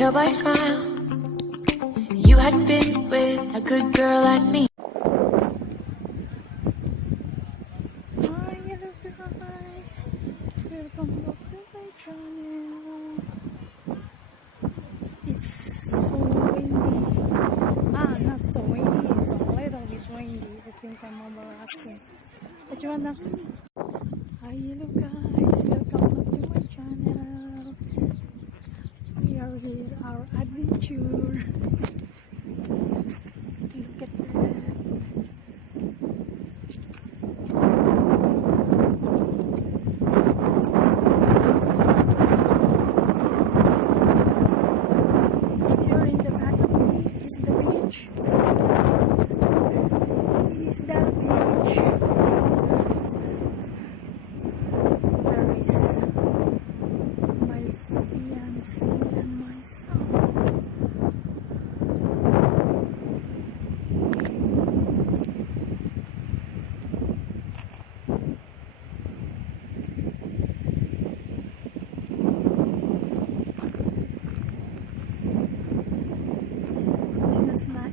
tell by your smile you hadn't been with a good girl like me. Hi, hello guys! Welcome back to my channel. It's so windy. Not so windy. It's a little bit windy. If you can remember asking. But you want to... Hi, hello guys! Welcome back to my channel. We are here, our adventure. Look at that. Here in the back of me is the beach. Is the beach. There is my fiancé and my son.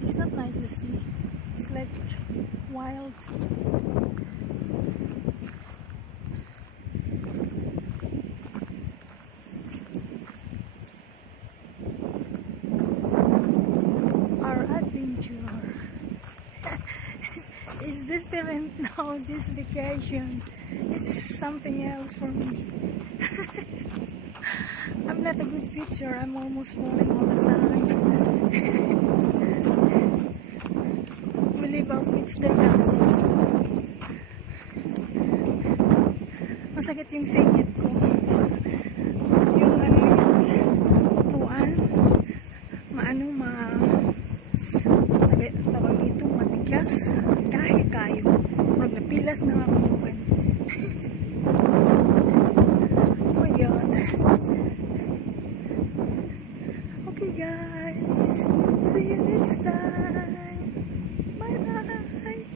It's not nice to see. It's like wild. Our adventure. Is this different now? This vacation is something else for me. I'm not a good picture. I'm almost falling all the time. We live out with the glasses. Masakit yung singit ko. Yung upuan. Tawag dito, matigas. Kahit kayo. Pag napilas na ako upuan. Oh my God. Okay guys. See you next time.